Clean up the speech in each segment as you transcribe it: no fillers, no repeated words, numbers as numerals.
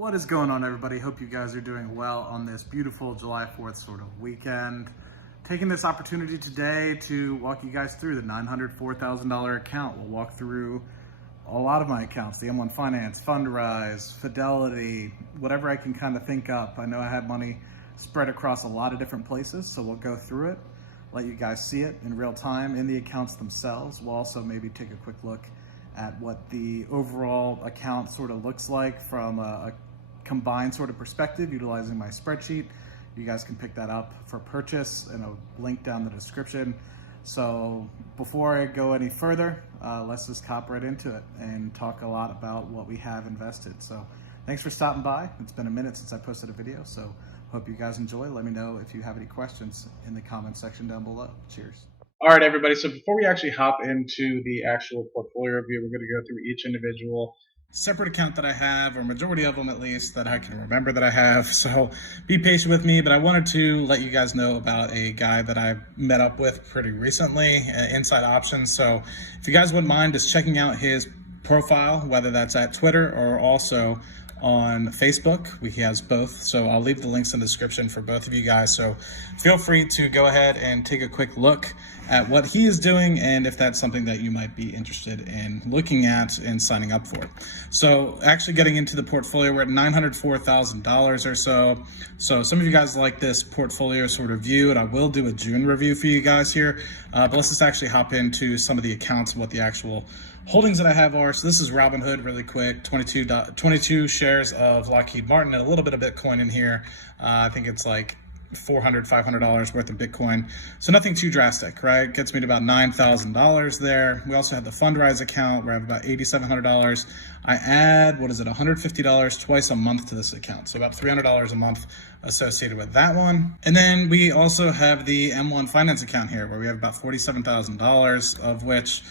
What is going on, everybody? Hope you guys are doing well on this beautiful July 4th sort of weekend. Taking this opportunity today to walk you guys through the $904,000 account. We'll walk through a lot of my accounts, the M1 Finance, Fundrise, Fidelity, whatever I can kind of think up. I know I had money spread across a lot of different places, so we'll go through it, let you guys see it in real time in the accounts themselves. We'll also maybe take a quick look at what the overall account sort of looks like from a combined sort of perspective utilizing my spreadsheet. You guys can pick that up for purchase and a link down the description. So before I go any further, let's just hop right into it and talk a lot about what we have invested. So thanks for stopping by. It's been a minute since I posted a video, so hope you guys enjoy. Let me know if you have any questions in the comment section down below. Cheers. All right, everybody. So before we actually hop into the actual portfolio review, we're going to go through each individual separate account that I have, or majority of them at least, that I can remember that I have. So be patient with me, but I wanted to let you guys know about a guy that I met up with pretty recently, Inside Options. So if you guys wouldn't mind just checking out his profile, whether that's at Twitter or also on Facebook. He has both, so I'll leave the links in the description for both of you guys. So feel free to go ahead and take a quick look at what he is doing and if that's something that you might be interested in looking at and signing up for. So actually getting into the portfolio, we're at $904,000 or so. So some of you guys like this portfolio sort of view, and I will do a June review for you guys here. But let's just actually hop into some of the accounts and what the actual holdings that I have are. So this is Robinhood really quick, 22 shares of Lockheed Martin and a little bit of Bitcoin in here. I think it's like $400, $500 worth of Bitcoin. So nothing too drastic, right? Gets me to about $9,000 there. We also have the Fundrise account where I have about $8,700. I add, $150 twice a month to this account. So about $300 a month associated with that one. And then we also have the M1 Finance account here where we have about $47,000, of which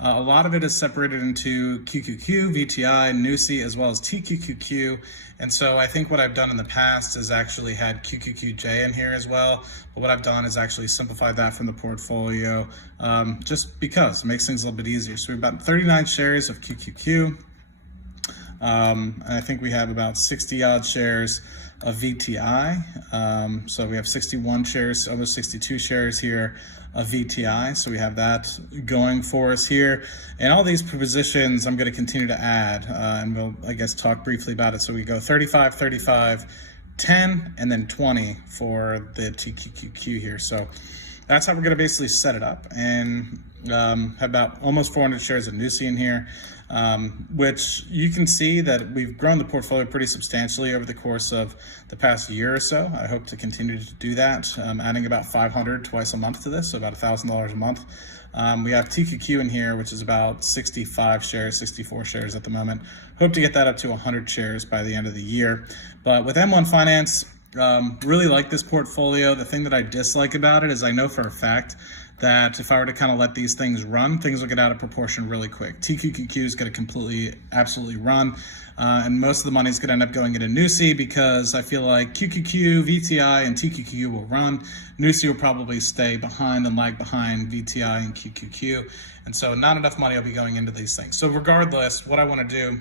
a lot of it is separated into QQQ, VTI, NUSI, as well as TQQQ. And so I think what I've done in the past is actually had QQQJ in here as well. But what I've done is actually simplified that from the portfolio just because it makes things a little bit easier. So we have about 39 shares of QQQ. And I think we have about 60 odd shares of VTI. So we have 61 shares, almost 62 shares here of VTI. So we have that going for us here. And all these positions I'm going to continue to add, and we'll, I guess, talk briefly about it. So we go 35, 35, 10, and then 20 for the TQQQ here. So that's how we're going to basically set it up, and have about almost 400 shares of NUSI in here, which you can see that we've grown the portfolio pretty substantially over the course of the past year or so. I hope to continue to do that, adding about 500 twice a month to this, so about $1,000 a month. We have TQQ in here, which is about 65 shares, 64 shares at the moment. Hope to get that up to 100 shares by the end of the year. But with M1 Finance, really like this portfolio. The thing that I dislike about it is I know for a fact that if I were to kind of let these things run, things will get out of proportion really quick. TQQQ is going to absolutely run, and most of the money is going to end up going into NUSI because I feel like QQQ, VTI, and TQQQ will run. NUSI will probably stay behind and lag behind VTI and QQQ, and so not enough money will be going into these things. So regardless, what I want to do,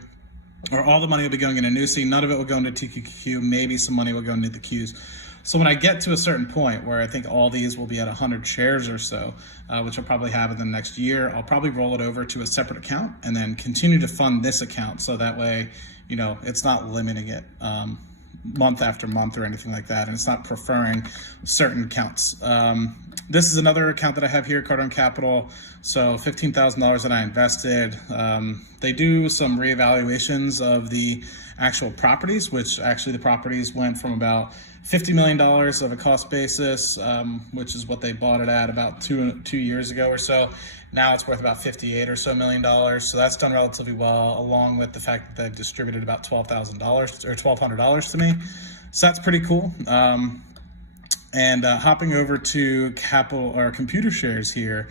or all the money will be going into NUSI, none of it will go into TQQQ, maybe some money will go into the Qs. So when I get to a certain point where I think all these will be at 100 shares or so, which I'll probably have in the next year, I'll probably roll it over to a separate account and then continue to fund this account. So that way, you know, it's not limiting it month after month or anything like that, and it's not preferring certain accounts. This is another account that I have here, Cardone Capital. So $15,000 that I invested. They do some reevaluations of the actual properties, which actually the properties went from about $50 million of a cost basis, which is what they bought it at about two years ago or so. Now it's worth about $58 or so million. So that's done relatively well, along with the fact that they've distributed about $12,000 or $1,200 to me. So that's pretty cool. And hopping over to capital or computer shares here,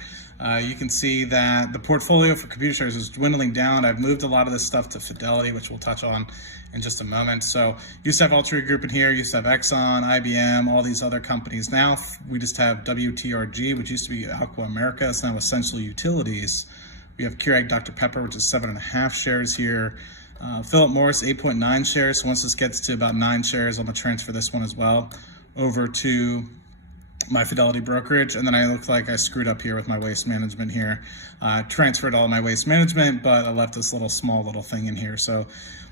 you can see that the portfolio for computer shares is dwindling down. I've moved a lot of this stuff to Fidelity, which we'll touch on in just a moment. So used to have Altria Group in here, used to have Exxon, IBM, all these other companies. Now we just have WTRG, which used to be Aqua America. It's now Essential Utilities. We have Keurig Dr. Pepper, which is 7.5 shares here. Philip Morris, 8.9 shares. So once this gets to about 9 shares, I'm going to transfer this one as well over to my Fidelity brokerage. And then I look like I screwed up here with my waste management here. Transferred all my waste management, but I left this small little thing in here. So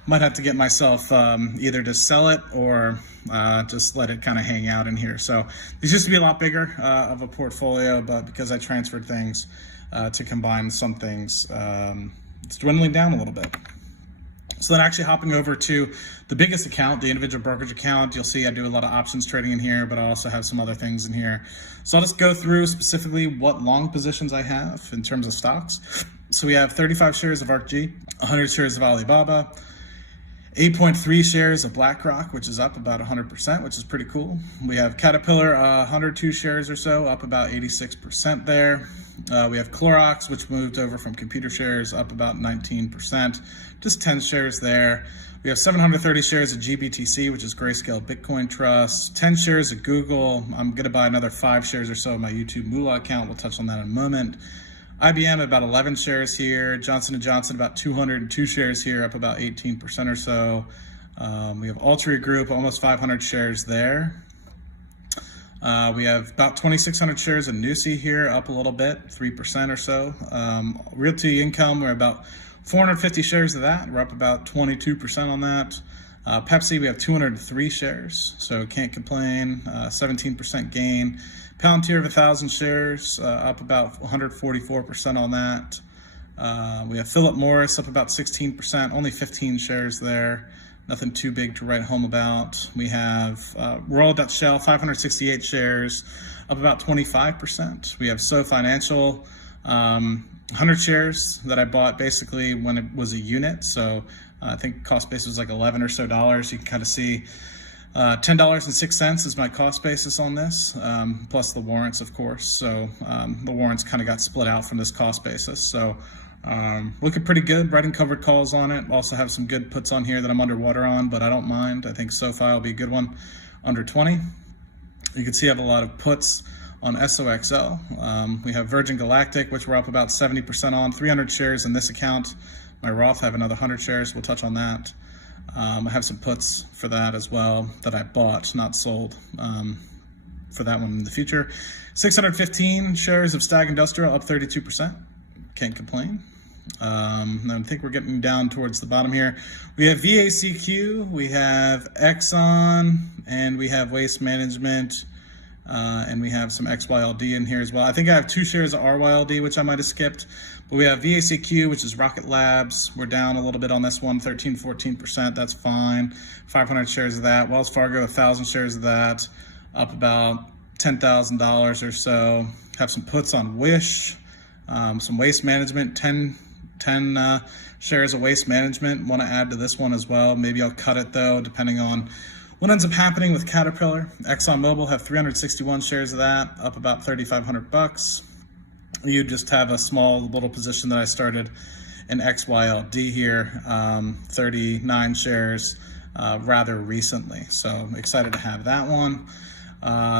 might have to get myself either to sell it or just let it kind of hang out in here. So these used to be a lot bigger of a portfolio, but because I transferred things to combine some things, it's dwindling down a little bit. So then actually hopping over to the biggest account, the individual brokerage account, you'll see I do a lot of options trading in here, but I also have some other things in here. So I'll just go through specifically what long positions I have in terms of stocks. So we have 35 shares of ARKG, 100 shares of Alibaba, 8.3 shares of BlackRock, which is up about 100%, which is pretty cool. We have Caterpillar, 102 shares or so, up about 86% there. We have Clorox, which moved over from computer shares, up about 19%, just 10 shares there. We have 730 shares of GBTC, which is Grayscale Bitcoin Trust, 10 shares of Google. I'm going to buy another 5 shares or so of my YouTube Moolah account. We'll touch on that in a moment. IBM about 11 shares here. Johnson & Johnson about 202 shares here, up about 18% or so. We have Altria Group, almost 500 shares there. We have about 2,600 shares of Nusi here, up a little bit, 3% or so. Realty Income, we're about 450 shares of that. We're up about 22% on that. Pepsi, we have 203 shares, so can't complain. 17% gain. Palantir of 1,000 shares, up about 144% on that. We have Philip Morris up about 16%, only 15 shares there. Nothing too big to write home about. We have Royal Dutch Shell, 568 shares, up about 25%. We have So Financial, 100 shares that I bought basically when it was a unit. So I think cost basis was like $11 or so. You can kind of see $10.06 is my cost basis on this, plus the warrants, of course. So the warrants kind of got split out from this cost basis. So looking pretty good, writing covered calls on it. Also have some good puts on here that I'm underwater on, but I don't mind. I think SoFi will be a good one under 20. You can see I have a lot of puts on SOXL. We have Virgin Galactic, which we're up about 70% on, 300 shares in this account. My Roth, I have another 100 shares. We'll touch on that. I have some puts for that as well that I bought, not sold, for that one in the future. 615 shares of Stag Industrial, up 32%. Can't complain. I think we're getting down towards the bottom here. We have VACQ, we have Exxon, and we have Waste Management, and we have some XYLD in here as well. I think I have 2 shares of RYLD, which I might have skipped. But we have VACQ, which is Rocket Labs. We're down a little bit on this one, 14%. That's fine. 500 shares of that. Wells Fargo, 1,000 shares of that, up about $10,000 or so. Have some puts on Wish, some Waste Management, 10 shares of Waste Management. Want to add to this one as well. Maybe I'll cut it though, depending on what ends up happening with Caterpillar. ExxonMobil have 361 shares of that, up about $3,500. You just have a small little position that I started in XYLD here, 39 shares rather recently. So excited to have that one.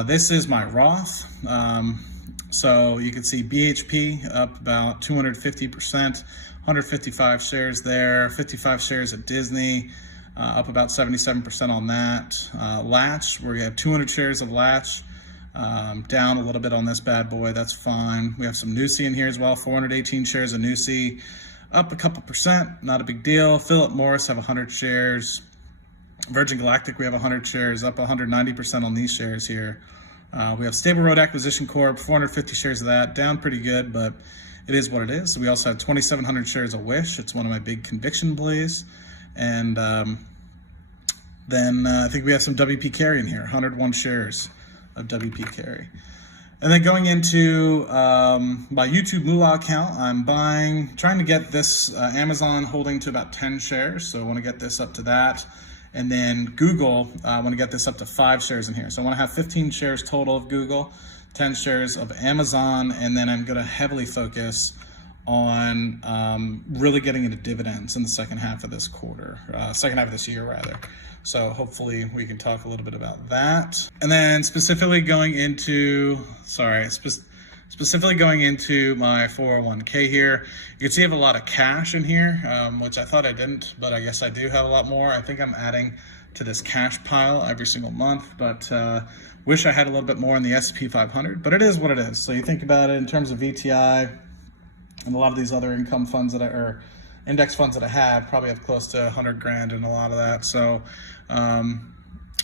This is my Roth. So you can see BHP up about 250%, 155 shares there, 55 shares at Disney, up about 77% on that. Latch, where we have 200 shares of Latch, down a little bit on this bad boy, that's fine. We have some Nusi in here as well, 418 shares of Nusi, up a couple percent, not a big deal. Philip Morris have 100 shares. Virgin Galactic, we have 100 shares, up 190% on these shares here. We have Stable Road Acquisition Corp, 450 shares of that, down pretty good, but it is what it is. So we also have 2,700 shares of Wish. It's one of my big conviction plays. And then I think we have some WP Carry in here, 101 shares of WP Carry. And then going into my YouTube Moolah account, I'm trying to get this Amazon holding to about 10 shares. So I want to get this up to that. And then Google, I want to get this up to 5 shares in here. So I want to have 15 shares total of Google, 10 shares of Amazon, and then I'm going to heavily focus on really getting into dividends in the second half of this quarter, second half of this year rather. So hopefully we can talk a little bit about that. And then specifically going into, specifically going into my 401k here. You can see I have a lot of cash in here, which I thought I didn't, but I guess I do have a lot more. I think I'm adding to this cash pile every single month, but wish I had a little bit more in the S&P 500, but it is what it is. So you think about it in terms of VTI and a lot of these other income funds that or index funds that I have, probably have close to 100 grand in a lot of that. So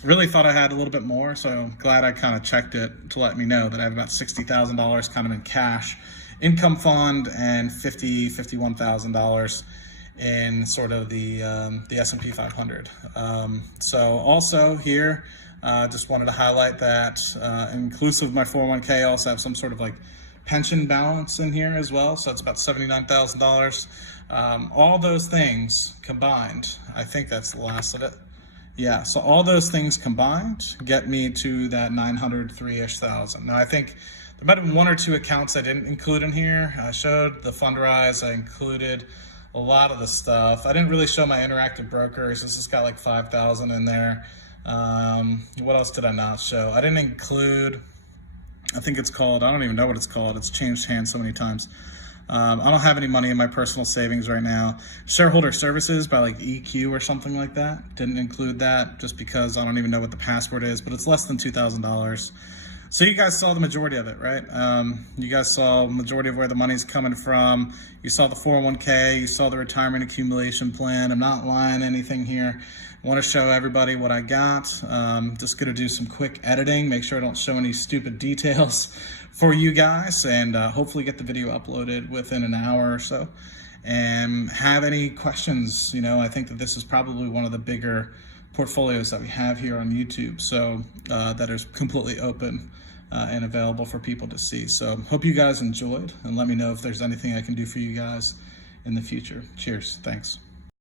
really thought I had a little bit more, so glad I kind of checked it to let me know that I have about $60,000 kind of in cash, income fund, and $51,000 in sort of the S&P 500. So also here, just wanted to highlight that inclusive of my 401k, I also have some sort of like pension balance in here as well. So it's about $79,000. All those things combined, I think that's the last of it. Yeah, so all those things combined get me to that 903-ish thousand. Now I think there might have been one or two accounts I didn't include in here. I showed the Fundrise, I included a lot of the stuff. I didn't really show my interactive brokers. This has got like 5,000 in there. What else did I not show? I didn't include, I think it's called, I don't even know what it's called. It's changed hands so many times. I don't have any money in my personal savings right now. Shareholder services by like EQ or something like that. Didn't include that just because I don't even know what the password is, but it's less than $2,000. So you guys saw the majority of it, right? You guys saw the majority of where the money's coming from. You saw the 401k, you saw the retirement accumulation plan. I'm not lying anything here. I want to show everybody what I got. Just gonna do some quick editing, make sure I don't show any stupid details for you guys, and hopefully get the video uploaded within an hour or so. And have any questions, you know, I think that this is probably one of the bigger portfolios that we have here on YouTube, so that is completely open and available for people to see. So hope you guys enjoyed, and let me know if there's anything I can do for you guys in the future. Cheers, thanks.